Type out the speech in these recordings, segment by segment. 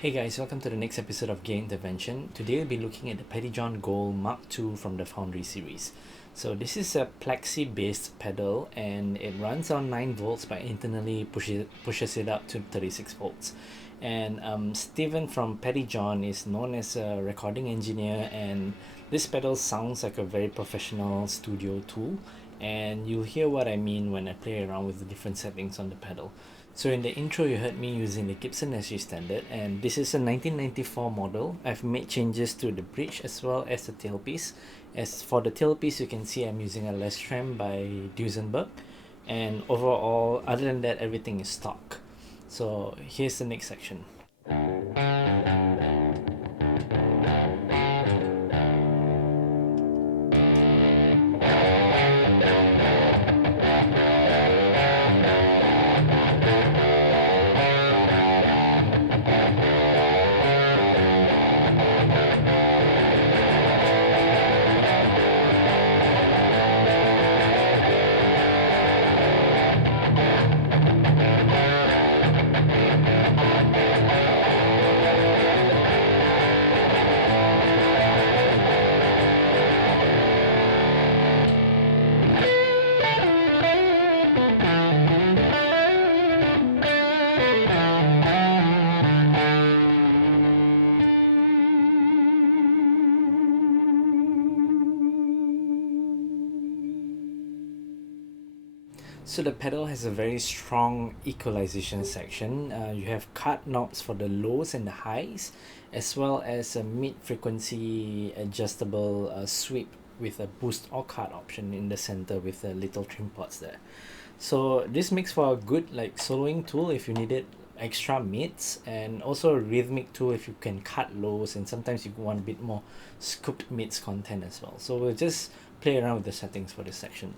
Hey guys, welcome to the next episode of Gear Intervention. Today we'll be looking at the Pettyjohn Gold Mark II from the Foundry series. So this is a Plexi based pedal and it runs on 9 volts but internally pushes it up to 36 volts. And Steven from Pettyjohn is known as a recording engineer, and this pedal sounds like a very professional studio tool, and you'll hear what I mean when I play around with the different settings on the pedal. So in the intro you heard me using the Gibson SG Standard, and this is a 1994 model. I've made changes to the bridge as well as the tailpiece. As for the tailpiece, you can see I'm using a Les Trem by Duesenberg, and overall other than that everything is stock. So here's the next section. So the pedal has a very strong equalization section. You have cut knobs for the lows and the highs, as well as a mid-frequency adjustable sweep with a boost or cut option in the center with the little trim pots there. So this makes for a good soloing tool if you needed extra mids, and also a rhythmic tool if you can cut lows and sometimes you want a bit more scooped mids content as well. So we'll just play around with the settings for this section.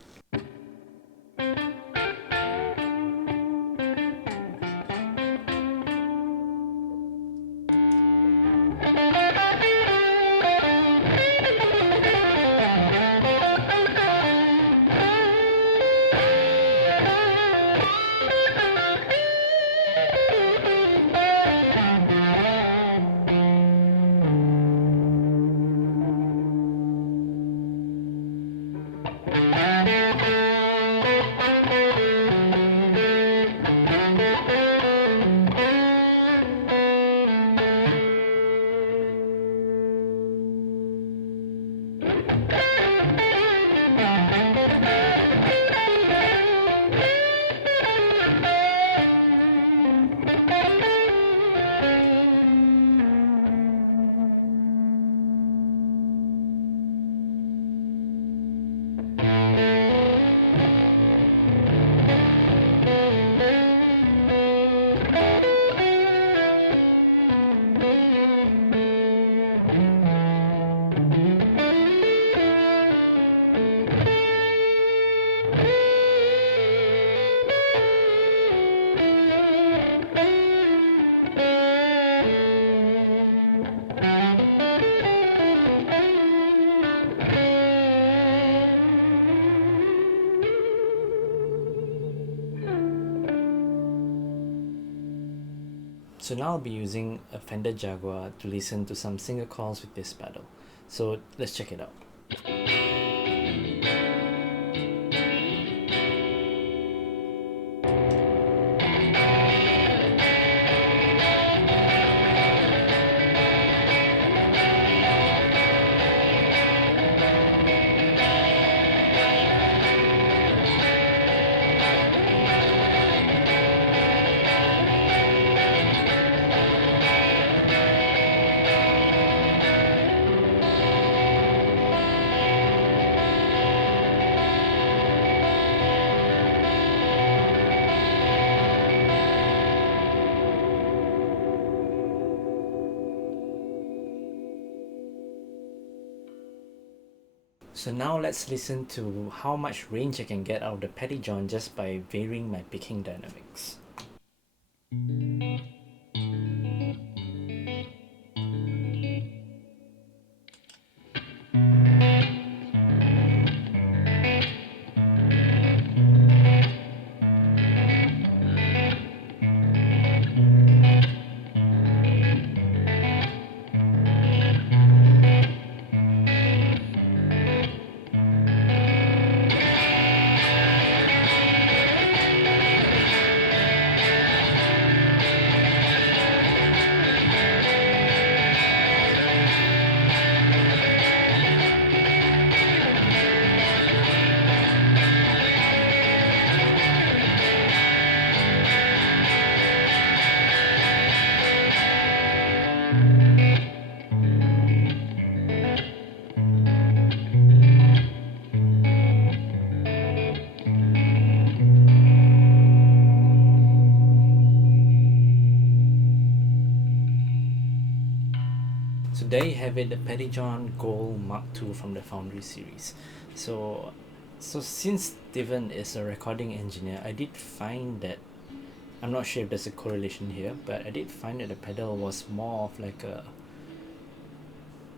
So now I'll be using a Fender Jaguar to listen to some single coils with this pedal. So let's check it out. So now let's listen to how much range I can get out of the Pettyjohn just by varying my picking dynamics. So there you have it, the Pettyjohn Gold Mark II from the Foundry series. So since Steven is a recording engineer, I did find that, I'm not sure if there's a correlation here, but I did find that the pedal was more of like a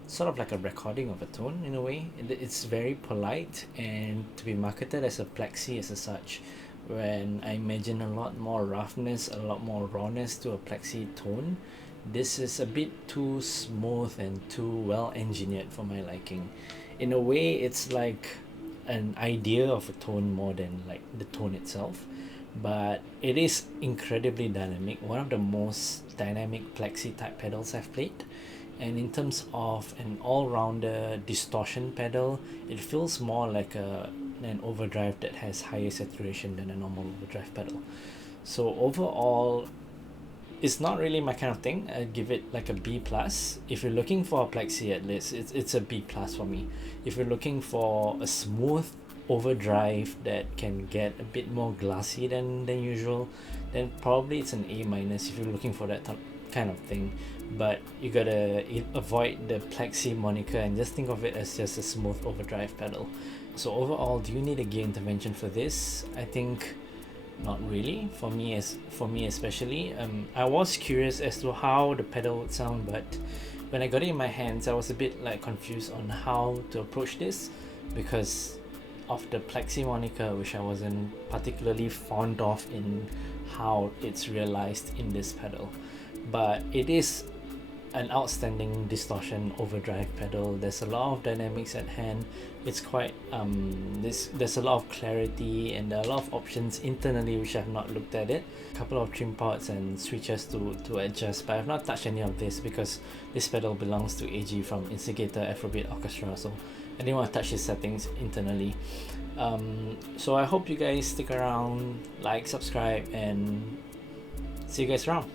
sort of like a recording of a tone in a way. It's very polite, and to be marketed as a Plexi as such, when I imagine a lot more roughness, a lot more rawness to a Plexi tone, this is a bit too smooth and too well engineered for my liking. In a way, it's like an idea of a tone more than like the tone itself, but it is incredibly dynamic, one of the most dynamic Plexi type pedals I've played. And in terms of an all-rounder distortion pedal, it feels more like an overdrive that has higher saturation than a normal overdrive pedal. So overall, it's not really my kind of thing. I give it like a B plus. If you're looking for a Plexi, at least it's a B plus for me. If you're looking for a smooth overdrive that can get a bit more glassy than usual, then probably it's an A minus if you're looking for that kind of thing. But you gotta avoid the Plexi moniker and just think of it as just a smooth overdrive pedal. So overall, do you need a gear intervention for this? I think not really. For me especially, I was curious as to how the pedal would sound, but when I got it in my hands, I was a bit like confused on how to approach this because of the Plexi moniker, which I wasn't particularly fond of in how it's realized in this pedal. But it is an outstanding distortion overdrive pedal. There's a lot of dynamics at hand. It's quite there's a lot of clarity, and there are a lot of options internally which I've not looked at it. A couple of trim pods and switches to adjust, but I've not touched any of this because this pedal belongs to AG from Instigator Afrobeat Orchestra, so I didn't want to touch his settings internally. So I hope you guys stick around, like, subscribe, and see you guys around.